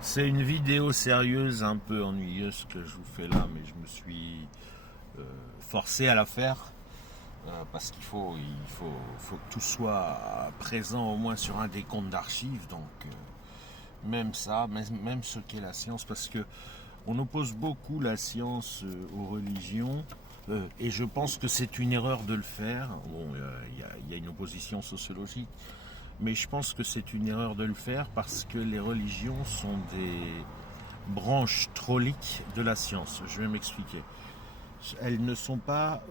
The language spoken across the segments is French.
C'est une vidéo sérieuse, un peu ennuyeuse que je vous fais là, mais je me suis forcé à la faire parce faut que tout soit présent au moins sur un des comptes d'archives. Donc même ça, même ce qu'est la science, parce que on oppose beaucoup la science aux religions. Et je pense que c'est une erreur de le faire. Bon, il y a une opposition sociologique, mais je pense que c'est une erreur de le faire parce que les religions sont des branches trolliques de la science. Je vais m'expliquer. Elles ne sont pas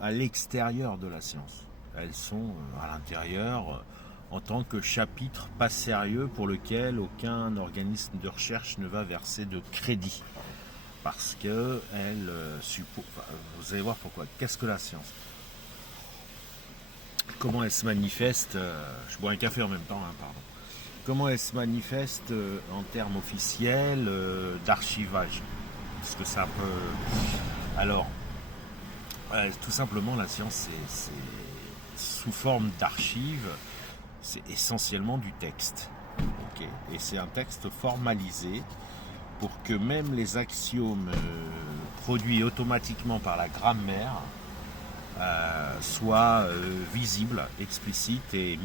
à l'extérieur de la science. Elles sont à l'intérieur en tant que chapitre pas sérieux pour lequel aucun organisme de recherche ne va verser de crédit. Parce que vous allez voir pourquoi. Qu'est-ce que la science? Comment elle se manifeste? Je bois un café en même temps, hein, pardon. Comment elle se manifeste en termes officiels d'archivage? Parce que ça peut. Alors, tout simplement, la science, c'est sous forme d'archives, c'est essentiellement du texte. Okay. Et c'est un texte formalisé pour que même les axiomes produits automatiquement par la grammaire soient visibles, explicites et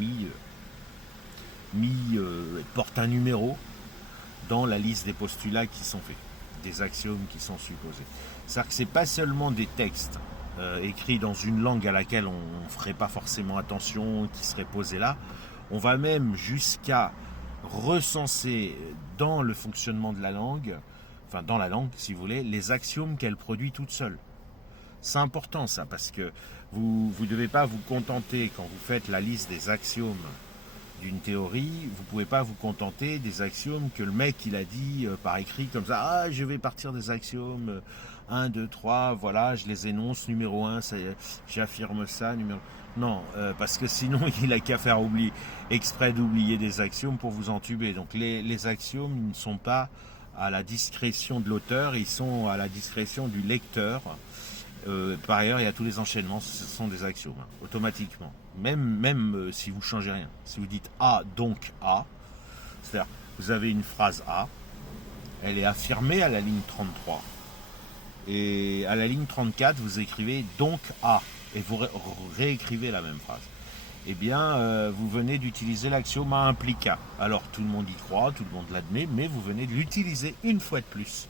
portent un numéro dans la liste des postulats qui sont faits, des axiomes qui sont supposés. C'est-à-dire que ce n'est pas seulement des textes écrits dans une langue à laquelle on ne ferait pas forcément attention, qui seraient posés là. On va même jusqu'à recenser dans le fonctionnement de la langue, enfin dans la langue si vous voulez, les axiomes qu'elle produit toute seule. C'est important ça, parce que vous ne devez pas vous contenter, quand vous faites la liste des axiomes d'une théorie, vous ne pouvez pas vous contenter des axiomes que le mec il a dit par écrit comme ça. Ah, je vais partir des axiomes 1, 2, 3, voilà, je les énonce, numéro 1, j'affirme ça, numéro... Non, parce que sinon il a qu'à faire exprès d'oublier des axiomes pour vous entuber. Donc les axiomes ne sont pas à la discrétion de l'auteur, ils sont à la discrétion du lecteur. Par ailleurs, il y a tous les enchaînements, ce sont des axiomes, hein, automatiquement. Même si vous ne changez rien. Si vous dites A, donc A, c'est-à-dire vous avez une phrase A, elle est affirmée à la ligne 33. Et à la ligne 34, vous écrivez donc A. Et vous réécrivez la même phrase. Eh bien, vous venez d'utiliser l'axiome A implique A. Alors tout le monde y croit, tout le monde l'admet, mais vous venez de l'utiliser une fois de plus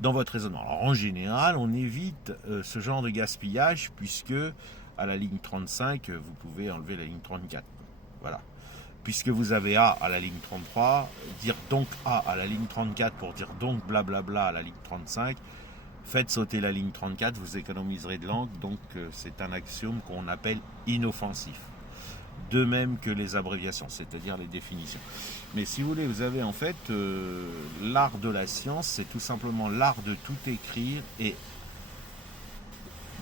dans votre raisonnement. Alors, en général, on évite ce genre de gaspillage puisque à la ligne 35, vous pouvez enlever la ligne 34. Voilà. Puisque vous avez A à la ligne 33, dire donc A à la ligne 34 pour dire donc blablabla à la ligne 35, faites sauter la ligne 34, vous économiserez de l'encre, donc c'est un axiome qu'on appelle inoffensif. De même que les abréviations, c'est-à-dire les définitions. Mais si vous voulez, vous avez en fait l'art de la science, c'est tout simplement l'art de tout écrire et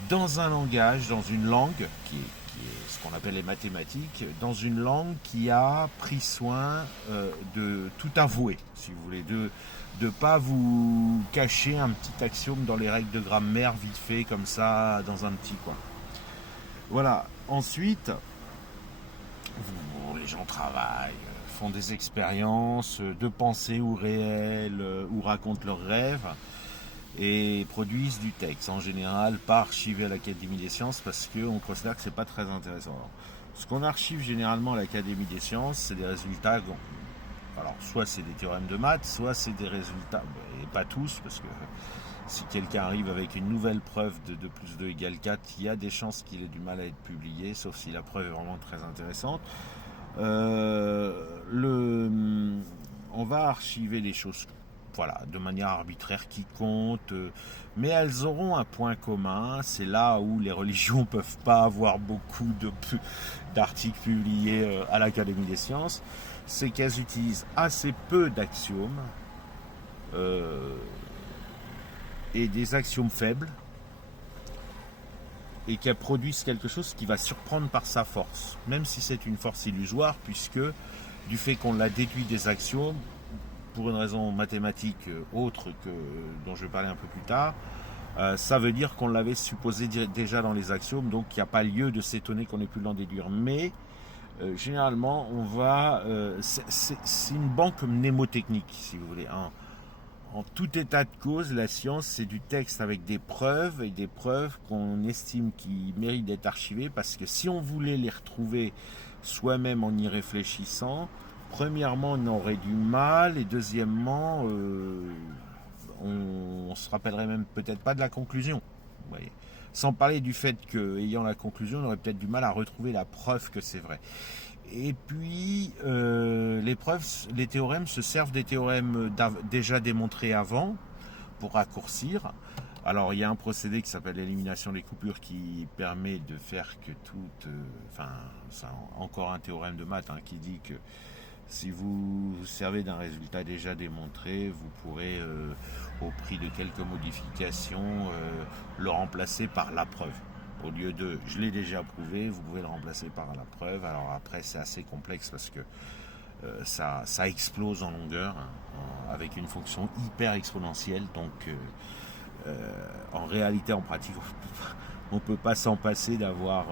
dans un langage, dans une langue qui est ce qu'on appelle les mathématiques, dans une langue qui a pris soin de tout avouer, si vous voulez, de ne pas vous cacher un petit axiome dans les règles de grammaire vite fait comme ça dans un petit coin. Voilà. Ensuite, les gens travaillent, font des expériences de pensée ou réelles, ou racontent leurs rêves et produisent du texte, en général pas archivé à l'Académie des sciences parce qu'on considère que c'est pas très intéressant. Alors, ce qu'on archive généralement à l'Académie des sciences, c'est des résultats. Alors, soit c'est des théorèmes de maths, soit c'est des résultats, et pas tous, parce que si quelqu'un arrive avec une nouvelle preuve de 2 plus 2 égale 4, il y a des chances qu'il ait du mal à être publié, sauf si la preuve est vraiment très intéressante. On va archiver les choses, voilà, de manière arbitraire qui compte, mais elles auront un point commun. C'est là où les religions peuvent pas avoir beaucoup d'articles publiés à l'Académie des sciences, c'est qu'elles utilisent assez peu d'axiomes et des axiomes faibles, et qu'elles produisent quelque chose qui va surprendre par sa force, même si c'est une force illusoire, puisque du fait qu'on l'a déduit des axiomes, pour une raison mathématique autre que dont je vais parler un peu plus tard, ça veut dire qu'on l'avait supposé déjà dans les axiomes, donc il n'y a pas lieu de s'étonner qu'on ait pu l'en déduire. Mais généralement, on va... c'est une banque mnémotechnique, si vous voulez. En tout état de cause, la science, c'est du texte avec des preuves, et des preuves qu'on estime qui méritent d'être archivées, parce que si on voulait les retrouver soi-même en y réfléchissant, premièrement, on aurait du mal, et deuxièmement, on se rappellerait même peut-être pas de la conclusion. Vous voyez. Sans parler du fait qu'ayant la conclusion, on aurait peut-être du mal à retrouver la preuve que c'est vrai. Et puis, les théorèmes se servent des théorèmes déjà démontrés avant pour raccourcir. Alors, il y a un procédé qui s'appelle l'élimination des coupures qui permet de faire que tout... c'est encore un théorème de maths qui dit que si vous vous servez d'un résultat déjà démontré, vous pourrez, au prix de quelques modifications, le remplacer par la preuve. Au lieu de je l'ai déjà prouvé, vous pouvez le remplacer par la preuve. Alors après, c'est assez complexe parce que ça explose en longueur avec une fonction hyper exponentielle. Donc en réalité, en pratique, on ne peut pas s'en passer d'avoir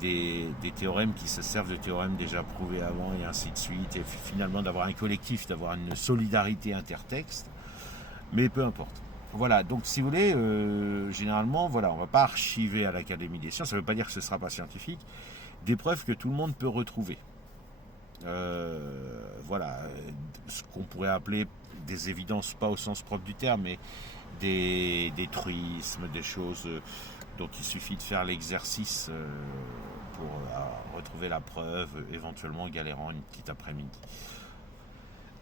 des théorèmes qui se servent de théorèmes déjà prouvés avant et ainsi de suite. Et finalement d'avoir un collectif, d'avoir une solidarité intertexte. Mais peu importe. Voilà, donc si vous voulez, généralement, voilà, on ne va pas archiver à l'Académie des sciences, ça ne veut pas dire que ce ne sera pas scientifique, des preuves que tout le monde peut retrouver. Voilà, ce qu'on pourrait appeler des évidences, pas au sens propre du terme, mais des truismes, des choses dont il suffit de faire l'exercice pour retrouver la preuve, éventuellement galérant une petite après-midi.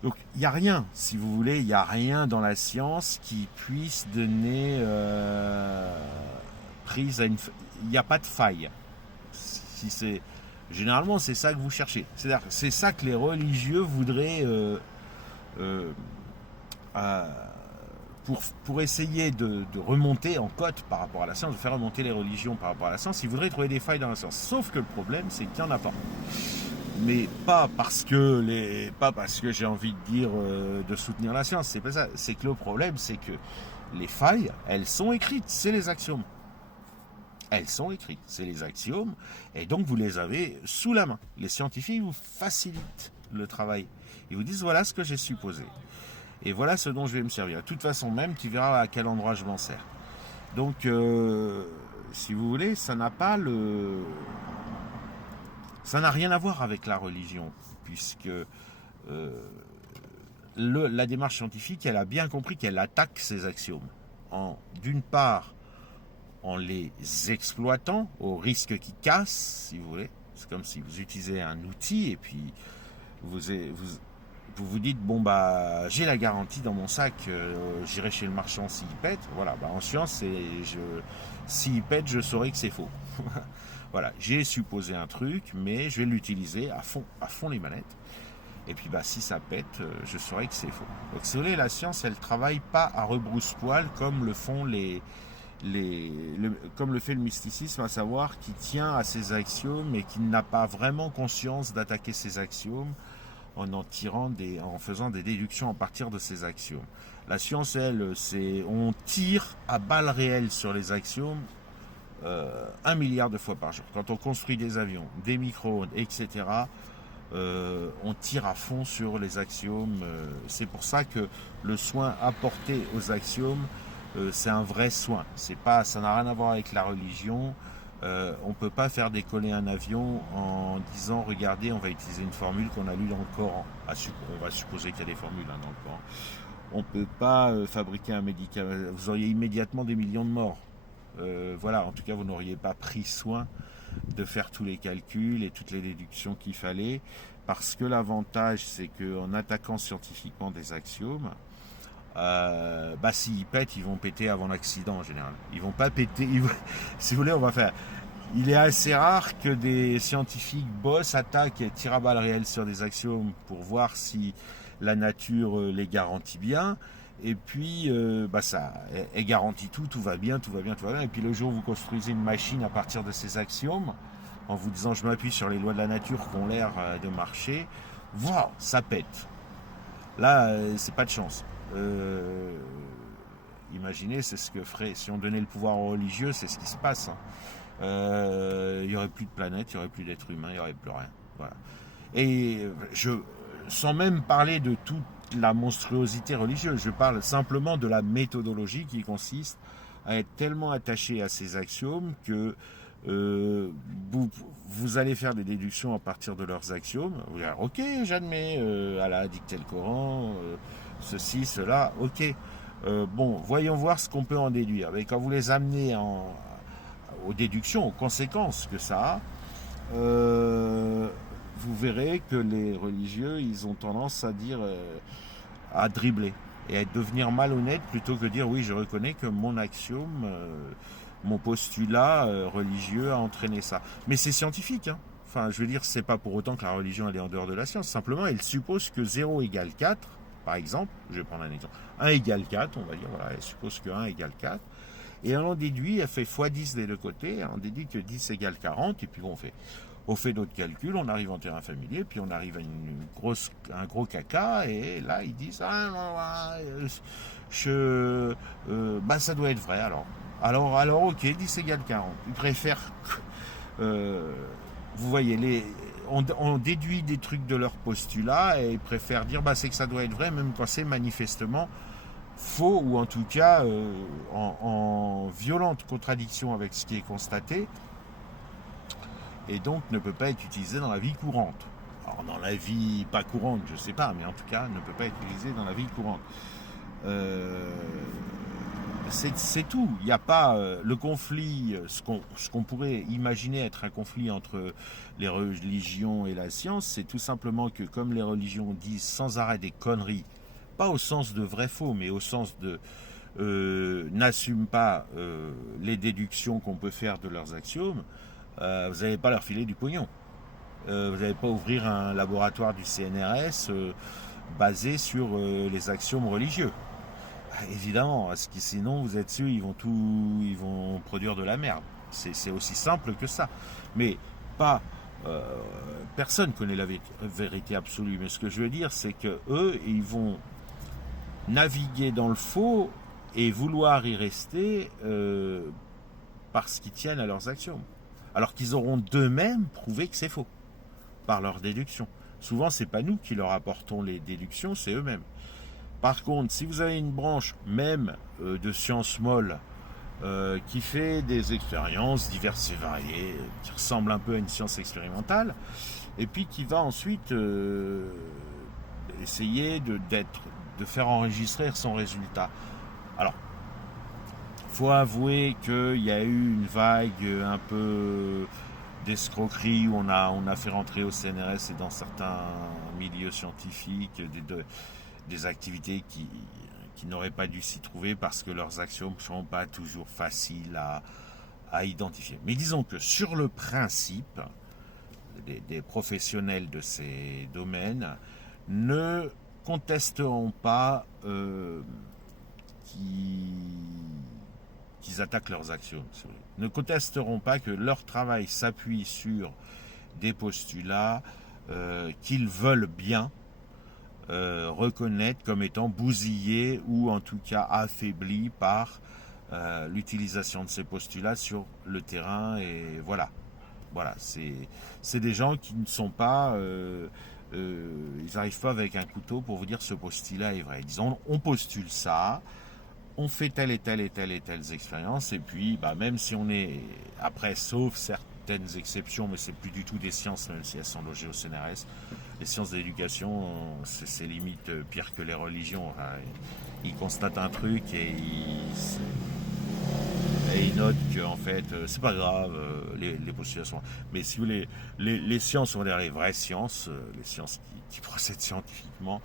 Donc il n'y a rien, si vous voulez, il n'y a rien dans la science qui puisse donner prise à une... Il n'y a pas de faille. Si c'est... Généralement, c'est ça que vous cherchez. C'est-à-dire, c'est ça que les religieux voudraient... pour essayer de remonter en cote par rapport à la science, de faire remonter les religions par rapport à la science, ils voudraient trouver des failles dans la science. Sauf que le problème, c'est qu'il n'y en a pas. Mais pas parce que j'ai envie de dire de soutenir la science, c'est pas ça. C'est que le problème, c'est que les failles, elles sont écrites, c'est les axiomes. Elles sont écrites, c'est les axiomes, et donc vous les avez sous la main. Les scientifiques vous facilitent le travail. Ils vous disent voilà ce que j'ai supposé. Et voilà ce dont je vais me servir. De toute façon même, tu verras à quel endroit je m'en sers. Donc, si vous voulez, ça n'a rien à voir avec la religion, puisque la démarche scientifique, elle a bien compris qu'elle attaque ces axiomes. D'une part, en les exploitant au risque qu'ils cassent, si vous voulez. C'est comme si vous utilisez un outil et puis vous vous dites, bon bah j'ai la garantie dans mon sac, j'irai chez le marchand s'il pète. Voilà, bah, en science, s'il pète, je saurai que c'est faux. Voilà, j'ai supposé un truc, mais je vais l'utiliser à fond les manettes. Et puis bah si ça pète, je saurai que c'est faux. Donc si vous voulez, la science, elle travaille pas à rebrousse-poil comme le font comme le fait le mysticisme, à savoir qui tient à ses axiomes et qui n'a pas vraiment conscience d'attaquer ses axiomes en faisant des déductions à partir de ces axiomes. La science, elle, on tire à balles réelles sur les axiomes 1 milliard de fois par jour. Quand on construit des avions, des micro-ondes, etc., on tire à fond sur les axiomes. C'est pour ça que le soin apporté aux axiomes, c'est un vrai soin. Ça n'a rien à voir avec la religion. On ne peut pas faire décoller un avion en disant regardez, on va utiliser une formule qu'on a lue dans le Coran. On va supposer qu'il y a des formules dans le Coran. On ne peut pas fabriquer un médicament. Vous auriez immédiatement des millions de morts. Voilà, en tout cas, vous n'auriez pas pris soin de faire tous les calculs et toutes les déductions qu'il fallait, parce que l'avantage, c'est qu'en attaquant scientifiquement des axiomes, s'ils pètent, ils vont péter avant l'accident en général. Ils vont pas péter. Si vous voulez, on va faire. Il est assez rare que des scientifiques bossent, attaquent et tirent à balles réelles sur des axiomes pour voir si la nature les garantit bien. Et puis, ça, elle garantit tout va bien. Et puis le jour où vous construisez une machine à partir de ces axiomes, en vous disant je m'appuie sur les lois de la nature qui ont l'air de marcher, voilà, ça pète. Là, c'est pas de chance. Imaginez, c'est ce que ferait, si on donnait le pouvoir aux religieux, c'est ce qui se passe. il n'y aurait plus de planète, il n'y aurait plus d'êtres humains, il n'y aurait plus rien. Voilà. Et sans même parler de toute la monstruosité religieuse, je parle simplement de la méthodologie qui consiste à être tellement attaché à ces axiomes que vous allez faire des déductions à partir de leurs axiomes. Vous allez dire, ok, j'admets, Allah a dicté le Coran, ceci, cela, ok. Bon, voyons voir ce qu'on peut en déduire. Mais quand vous les amenez aux déductions, aux conséquences que ça a, vous verrez que les religieux, ils ont tendance à dire, à dribbler et à devenir malhonnêtes plutôt que dire oui, je reconnais que mon axiome, mon postulat religieux a entraîné ça. Mais c'est scientifique, hein. Enfin, je veux dire, c'est pas pour autant que la religion elle est en dehors de la science. Simplement, elle suppose que 0 égale 4, par exemple. Je vais prendre un exemple. 1 égale 4, on va dire, voilà, elle suppose que 1 égale 4. Et on en déduit, elle fait x10 des deux côtés, on déduit que 10 égale 40, et puis bon, on fait d'autres calculs, on arrive en terrain familier, puis on arrive à un gros caca, et là ils disent ça doit être vrai alors ok, 10 égale 40. Ils préfèrent vous voyez, on déduit des trucs de leur postulat et ils préfèrent dire c'est que ça doit être vrai même quand c'est manifestement faux, ou en tout cas en violente contradiction avec ce qui est constaté, et donc ne peut pas être utilisé dans la vie courante. Alors dans la vie pas courante, je sais pas, mais en tout cas ne peut pas être utilisé dans la vie courante. C'est tout. Il n'y a pas le conflit, ce qu'on pourrait imaginer être un conflit entre les religions et la science, c'est tout simplement que comme les religions disent sans arrêt des conneries, pas au sens de vrai-faux, mais au sens de n'assument pas les déductions qu'on peut faire de leurs axiomes, vous n'allez pas leur filer du pognon. Vous n'allez pas ouvrir un laboratoire du CNRS basé sur les axiomes religieux. Évidemment, parce que sinon vous êtes sûr ils vont produire de la merde. C'est aussi simple que ça. Mais pas personne connaît la vérité absolue. Mais ce que je veux dire, c'est que eux, ils vont naviguer dans le faux et vouloir y rester parce qu'ils tiennent à leurs axiomes. Alors qu'ils auront d'eux-mêmes prouvé que c'est faux par leurs déductions. Souvent, c'est pas nous qui leur apportons les déductions, c'est eux-mêmes. Par contre, si vous avez une branche même de sciences molles qui fait des expériences diverses et variées, qui ressemble un peu à une science expérimentale, et puis qui va ensuite essayer de faire enregistrer son résultat. Alors, il faut avouer qu'il y a eu une vague un peu d'escroquerie où on a fait rentrer au CNRS et dans certains milieux scientifiques des activités qui n'auraient pas dû s'y trouver parce que leurs axiomes ne sont pas toujours faciles à identifier. Mais disons que sur le principe, des professionnels de ces domaines ne contesteront pas qu'ils attaquent leurs axiomes. Ne contesteront pas que leur travail s'appuie sur des postulats qu'ils veulent bien reconnaître comme étant bousillés ou en tout cas affaiblis par l'utilisation de ces postulats sur le terrain. Et voilà, c'est des gens qui ne sont pas ils n'arrivent pas avec un couteau pour vous dire ce postulat est vrai. Disons, on postule ça, on fait telle et telle et telle et telle expérience, et puis même si on est après, sauf certaines exceptions, mais c'est plus du tout des sciences, même si elles sont logées au CNRS, les sciences d'éducation, c'est limite pire que les religions. Enfin, ils constatent un truc et ils notent que en fait c'est pas grave, les postulations. Mais si vous voulez, les sciences, on va dire les vraies sciences, les sciences qui procèdent scientifiquement,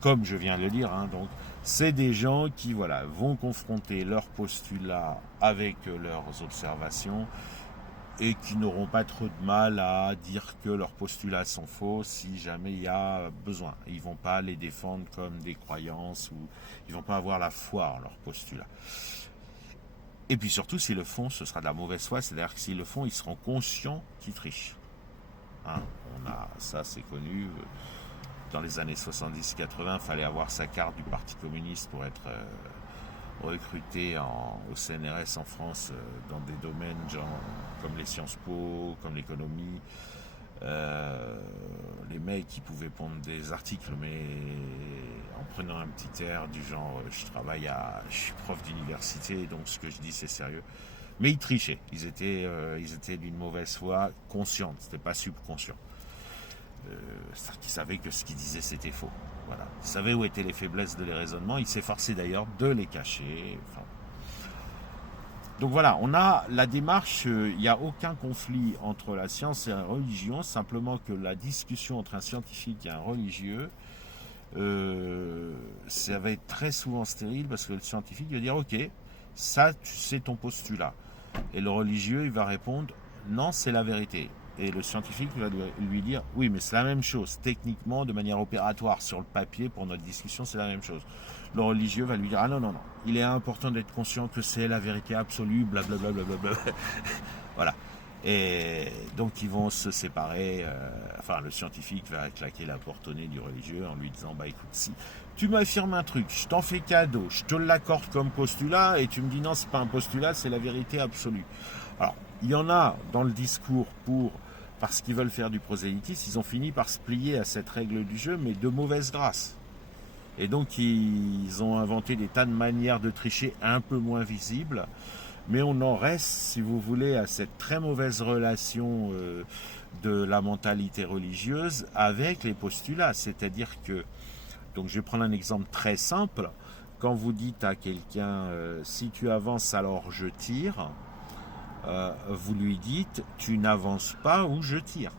comme je viens de le dire, donc c'est des gens qui vont confronter leurs postulats avec leurs observations et qui n'auront pas trop de mal à dire que leurs postulats sont faux si jamais il y a besoin. Ils vont pas les défendre comme des croyances, ou ils vont pas avoir la foi en leurs postulats. Et puis surtout, s'ils le font, ce sera de la mauvaise foi, c'est-à-dire que s'ils le font, ils seront conscients qu'ils trichent. Ça c'est connu. Dans les années 70-80, il fallait avoir sa carte du Parti communiste pour être recrutés au CNRS en France dans des domaines genre, comme les Sciences Po, comme l'économie. Les mecs qui pouvaient pondre des articles, mais en prenant un petit air du genre je suis prof d'université, donc ce que je dis c'est sérieux. Mais ils trichaient, ils étaient d'une mauvaise foi consciente, c'était pas subconscient. C'est-à-dire qu'ils savaient que ce qu'ils disaient c'était faux. Voilà. Ils savaient où étaient les faiblesses de les raisonnements, ils s'efforçaient d'ailleurs de les cacher. Enfin, donc voilà, on a la démarche, il n'y a aucun conflit entre la science et la religion, simplement que la discussion entre un scientifique et un religieux, ça va être très souvent stérile parce que le scientifique va dire ok, ça c'est ton postulat. Et le religieux il va répondre non, c'est la vérité. Et le scientifique va lui dire oui, mais c'est la même chose. Techniquement, de manière opératoire, sur le papier, pour notre discussion, c'est la même chose. Le religieux va lui dire ah non, non, non. Il est important d'être conscient que c'est la vérité absolue, blablabla. Voilà. Et donc ils vont se séparer. Enfin, le scientifique va claquer la porte au nez du religieux en lui disant bah écoute, si tu m'affirmes un truc, je t'en fais cadeau, je te l'accorde comme postulat, et tu me dis non, c'est pas un postulat, c'est la vérité absolue. Alors, il y en a dans le discours parce qu'ils veulent faire du prosélytisme, ils ont fini par se plier à cette règle du jeu, mais de mauvaise grâce. Et donc, ils ont inventé des tas de manières de tricher un peu moins visibles, mais on en reste, si vous voulez, à cette très mauvaise relation de la mentalité religieuse avec les postulats. C'est-à-dire que, donc je vais prendre un exemple très simple, quand vous dites à quelqu'un si tu avances alors je tire, vous lui dites tu n'avances pas ou je tire.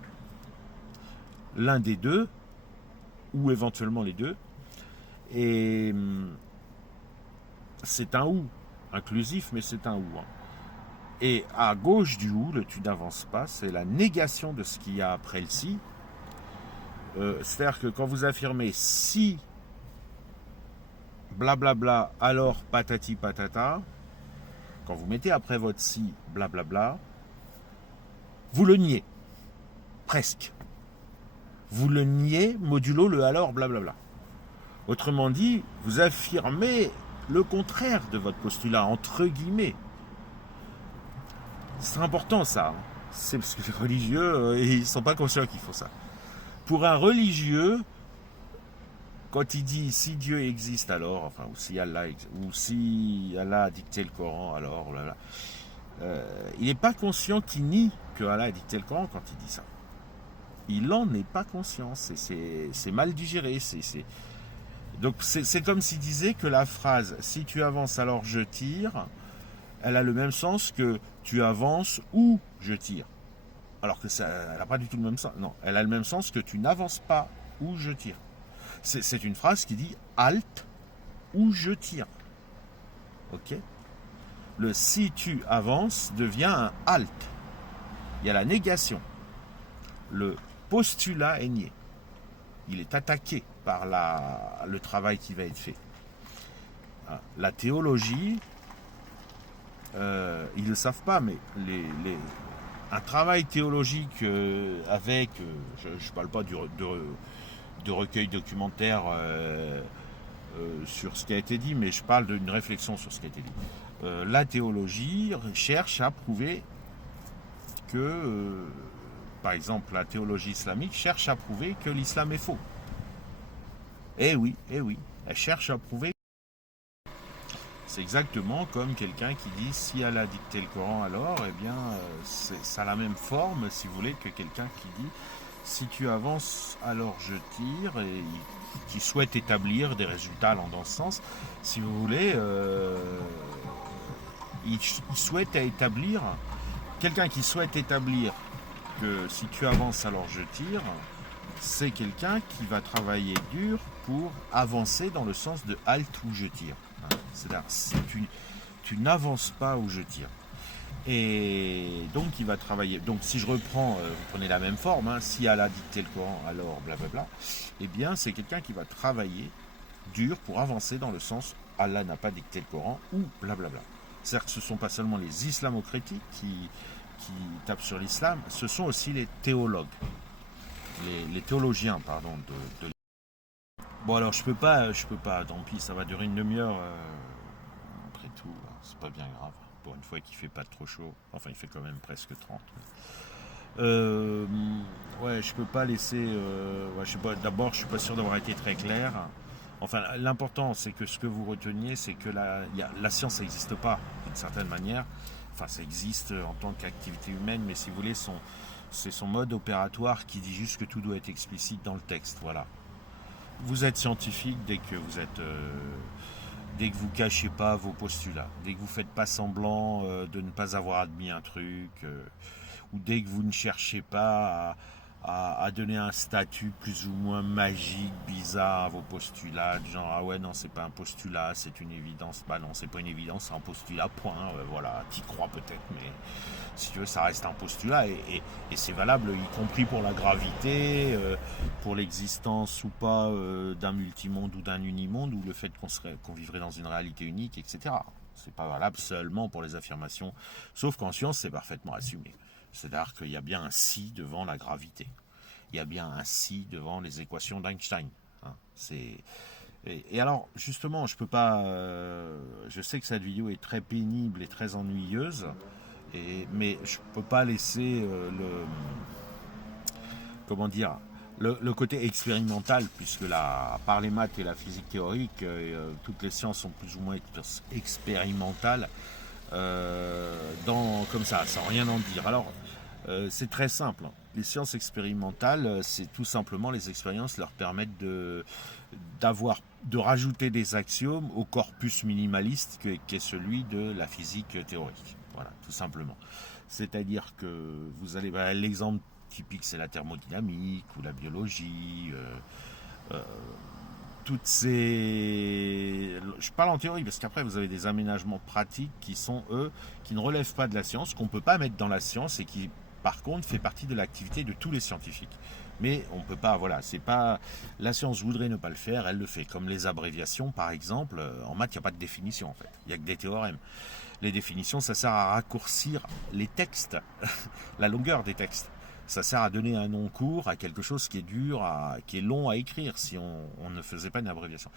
L'un des deux, ou éventuellement les deux, et c'est un ou, inclusif, mais c'est un ou. Et à gauche du ou, le tu n'avances pas, c'est la négation de ce qu'il y a après le si. C'est-à-dire que quand vous affirmez si blablabla, alors patati patata, quand vous mettez après votre si blablabla, vous le niez. Presque. Vous le niez modulo le alors blablabla. Autrement dit, vous affirmez le contraire de votre postulat, entre guillemets. C'est important ça. C'est parce que les religieux, ils ne sont pas conscients qu'il faut ça. Pour un religieux, quand il dit si Dieu existe alors, enfin, ou si Allah a dicté le Coran alors, il n'est pas conscient qu'il nie que Allah a dicté le Coran quand il dit ça. Il n'en est pas conscient, c'est mal digéré. Donc c'est comme s'il disait que la phrase « si tu avances alors je tire », elle a le même sens que « tu avances ou je tire ». Alors que elle n'a pas du tout le même sens. Non, elle a le même sens que « tu n'avances pas ou je tire ». C'est une phrase qui dit « halte ou je tire ». Ok ? Le « si tu avances » devient un « halte ». Il y a la négation. Le postulat est nié. Il est attaqué par le travail qui va être fait. La théologie, ils ne le savent pas, mais un travail théologique avec, je ne parle pas de recueil documentaire sur ce qui a été dit, mais je parle d'une réflexion sur ce qui a été dit. La théologie cherche à prouver que, par exemple, la théologie islamique cherche à prouver que l'islam est faux. Eh oui, elle cherche à prouver. C'est exactement comme quelqu'un qui dit si Allah a dicté le Coran alors, eh bien, ça a la même forme, si vous voulez, que quelqu'un qui dit si tu avances alors je tire, et qui souhaite établir des résultats allant dans ce sens. Si vous voulez, il souhaite établir, quelqu'un qui souhaite établir que si tu avances alors je tire, c'est quelqu'un qui va travailler dur pour avancer dans le sens de halte où je tire. C'est-à-dire, si tu n'avances pas où je tire. Et donc, il va travailler. Donc, si je reprends, vous prenez la même forme, si Allah a dicté le Coran, alors blablabla, eh bien, c'est quelqu'un qui va travailler dur pour avancer dans le sens Allah n'a pas dicté le Coran ou blablabla. C'est-à-dire que ce ne sont pas seulement les islamo-critiques qui tapent sur l'islam, ce sont aussi les théologues. Les théologiens, pardon, de. Bon alors je peux pas, tant pis, ça va durer une demi-heure, tout, c'est pas bien grave. Pour une fois qu'il fait pas trop chaud. Enfin, il fait quand même presque 30. Ouais, je peux pas laisser. Ouais, je sais pas. D'abord, je suis pas sûr d'avoir été très clair. Enfin, l'important, c'est que ce que vous reteniez, c'est que la science n'existe pas d'une certaine manière. Enfin, ça existe en tant qu'activité humaine, mais si vous voulez, c'est son mode opératoire qui dit juste que tout doit être explicite dans le texte. Voilà. Vous êtes scientifique dès que vous cachez pas vos postulats, dès que vous faites pas semblant de ne pas avoir admis un truc, ou dès que vous ne cherchez pas à donner un statut plus ou moins magique, bizarre à vos postulats, du genre ah ouais non c'est pas un postulat, c'est une évidence, bah non c'est pas une évidence, c'est un postulat, point, voilà, t'y crois peut-être, mais si tu veux ça reste un postulat et c'est valable y compris pour la gravité, pour l'existence ou pas d'un multimonde ou d'un unimonde, ou le fait qu'on vivrait dans une réalité unique, etc. C'est pas valable seulement pour les affirmations, sauf qu'en science c'est parfaitement assumé. C'est-à-dire qu'il y a bien un si devant la gravité. Il y a bien un si devant les équations d'Einstein. Hein. Et alors, justement, je peux pas. Je sais que cette vidéo est très pénible et très ennuyeuse, mais je peux pas laisser comment dire, le côté expérimental, puisque par les maths et la physique théorique, toutes les sciences sont plus ou moins expérimentales. Comme ça, sans rien en dire. Alors, c'est très simple. Les sciences expérimentales, c'est tout simplement les expériences leur permettent de rajouter des axiomes au corpus minimaliste qui est celui de la physique théorique. Voilà, tout simplement. C'est-à-dire que vous allez, l'exemple typique, c'est la thermodynamique ou la biologie. Toutes ces... Je parle en théorie parce qu'après vous avez des aménagements pratiques qui sont qui ne relèvent pas de la science, qu'on ne peut pas mettre dans la science et qui par contre fait partie de l'activité de tous les scientifiques. Mais on ne peut pas, voilà, c'est pas... La science voudrait ne pas le faire, elle le fait. Comme les abréviations par exemple, en maths il n'y a pas de définition en fait, il n'y a que des théorèmes. Les définitions ça sert à raccourcir les textes, la longueur des textes. Ça sert à donner un nom court à quelque chose qui est dur, qui est long à écrire, si on ne faisait pas une abréviation.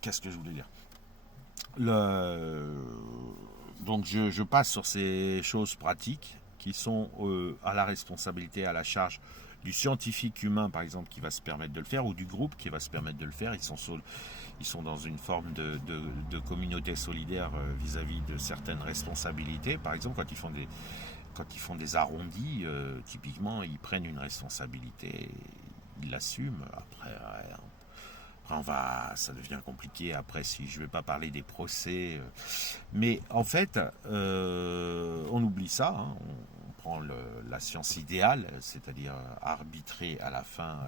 Qu'est-ce que je voulais dire ? Donc je passe sur ces choses pratiques qui sont à la responsabilité, à la charge du scientifique humain, par exemple, qui va se permettre de le faire, ou du groupe qui va se permettre de le faire. Ils sont dans une forme de communauté solidaire vis-à-vis de certaines responsabilités. Par exemple, quand ils font des arrondis, typiquement, ils prennent une responsabilité, ils l'assument. Après, ça devient compliqué. Après, si je ne vais pas parler des procès, mais en fait, on oublie ça. Hein, on prend la science idéale, c'est-à-dire arbitrer à la fin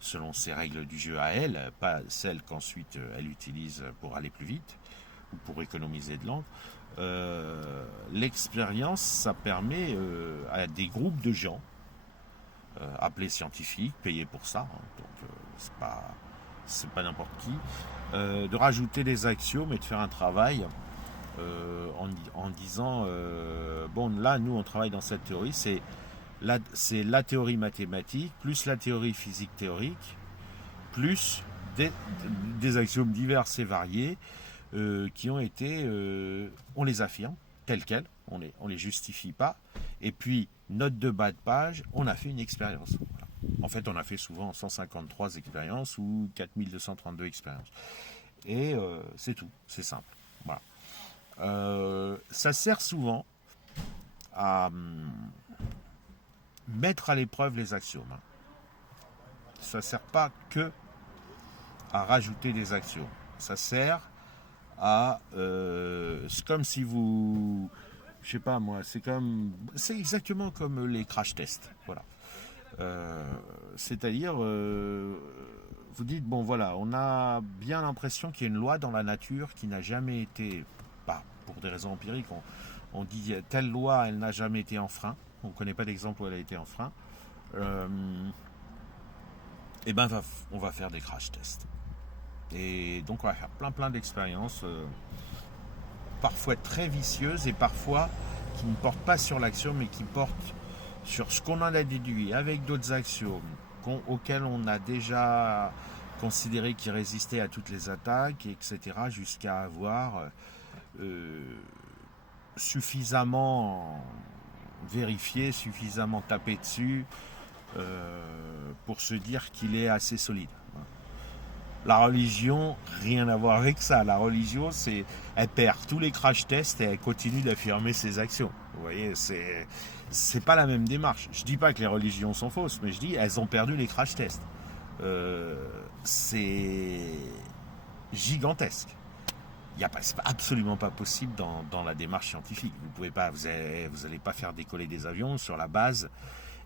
selon ses règles du jeu à elle, pas celles qu'ensuite elle utilise pour aller plus vite ou pour économiser de l'encre. L'expérience, ça permet à des groupes de gens appelés scientifiques, payés pour ça, hein, donc c'est pas n'importe qui, de rajouter des axiomes et de faire un travail en disant bon là nous on travaille dans cette théorie, c'est la théorie mathématique plus la théorie physique théorique plus des axiomes divers et variés qui ont été on les affirme tels quels, on les justifie pas, et puis note de bas de page, on a fait une expérience. Voilà. En fait on a fait souvent 153 expériences ou 4232 expériences et c'est tout, c'est simple. Voilà. Ça sert souvent à mettre à l'épreuve les axiomes. Ça sert pas que à rajouter des axiomes. Ça sert à... c'est comme si vous... Je sais pas moi, c'est exactement comme les crash tests. Voilà. C'est-à-dire... vous dites, bon voilà, on a bien l'impression qu'il y a une loi dans la nature qui n'a jamais été... pour des raisons empiriques, on dit telle loi, elle n'a jamais été enfreinte. On ne connaît pas d'exemple où elle a été enfreinte. Et ben, on va faire des crash tests. Et donc, on va faire plein d'expériences, parfois très vicieuses et parfois qui ne portent pas sur l'axiome, mais qui portent sur ce qu'on en a déduit avec d'autres axiomes auxquels on a déjà considéré qu'il résistait à toutes les attaques, etc., jusqu'à avoir suffisamment vérifié, suffisamment tapé dessus pour se dire qu'il est assez solide. La religion, rien à voir avec ça. La religion, elle perd tous les crash tests et elle continue d'affirmer ses actions. Vous voyez, c'est pas la même démarche. Je dis pas que les religions sont fausses, mais je dis elles ont perdu les crash tests. C'est gigantesque. C'est absolument pas possible dans la démarche scientifique. Vous allez pas faire décoller des avions sur la base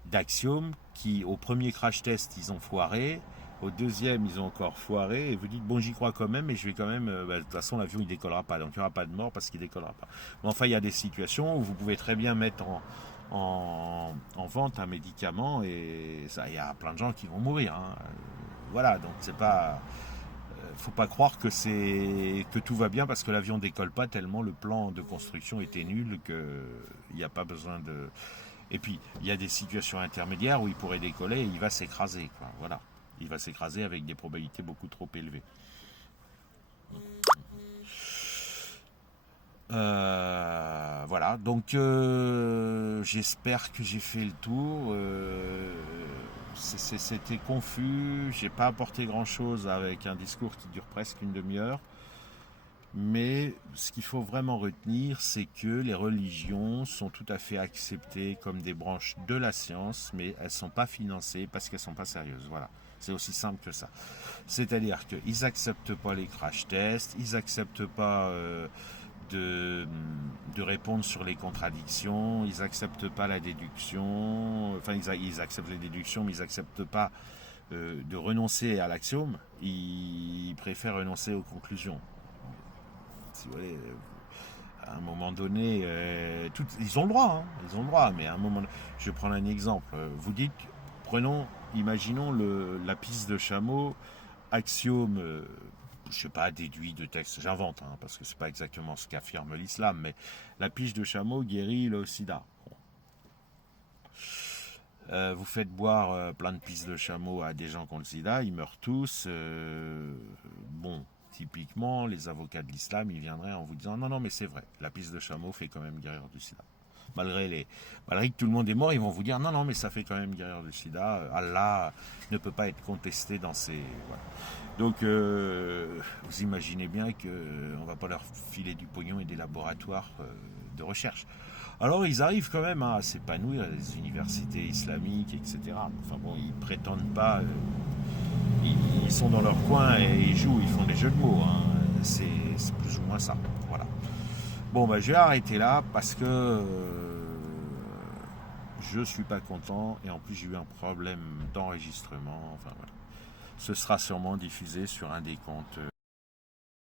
d'axiomes qui, au premier crash test, ils ont foiré. Au deuxième, ils ont encore foiré, et vous dites, bon, j'y crois quand même, mais je vais quand même, de toute façon, l'avion, il décollera pas, donc il n'y aura pas de mort parce qu'il décollera pas. Mais enfin, il y a des situations où vous pouvez très bien mettre en vente un médicament, et ça, il y a plein de gens qui vont mourir. Voilà, donc c'est pas... faut pas croire que tout va bien parce que l'avion décolle pas tellement le plan de construction était nul qu'il n'y a pas besoin de... Et puis, il y a des situations intermédiaires où il pourrait décoller et il va s'écraser, quoi, voilà. Il va s'écraser avec des probabilités beaucoup trop élevées. Voilà, donc j'espère que j'ai fait le tour. C'était confus, j'ai pas apporté grand chose avec un discours qui dure presque une demi-heure. Mais ce qu'il faut vraiment retenir, c'est que les religions sont tout à fait acceptées comme des branches de la science, mais elles ne sont pas financées parce qu'elles ne sont pas sérieuses. Voilà, c'est aussi simple que ça. C'est-à-dire qu'ils n'acceptent pas les crash tests, ils n'acceptent pas de répondre sur les contradictions, ils n'acceptent pas la déduction, enfin ils acceptent les déductions, mais ils n'acceptent pas de renoncer à l'axiome, ils préfèrent renoncer aux conclusions. Si vous voulez, à un moment donné, ils ont le droit, ils ont le droit, mais à un moment, je vais prendre un exemple. Vous dites, imaginons la piste de chameau, axiome, je sais pas, déduit de texte, j'invente, parce que c'est pas exactement ce qu'affirme l'islam, mais la piste de chameau guérit le sida. Vous faites boire plein de pistes de chameau à des gens qui ont le sida, ils meurent tous. Bon. Typiquement, les avocats de l'islam, ils viendraient en vous disant non, mais c'est vrai, la pisse de chameau fait quand même guérir du sida. Malgré que tout le monde est mort, ils vont vous dire non, mais ça fait quand même guérir du sida. Allah ne peut pas être contesté dans ces... Voilà. Donc, vous imaginez bien qu'on ne va pas leur filer du pognon et des laboratoires de recherche. Alors, ils arrivent quand même à s'épanouir, les universités islamiques, etc. Enfin bon, ils prétendent pas... Ils sont dans leur coin et ils jouent, ils font des jeux de mots. C'est plus ou moins ça. Voilà. Bon, je vais arrêter là parce que je suis pas content et en plus j'ai eu un problème d'enregistrement. Enfin voilà. Ce sera sûrement diffusé sur un des comptes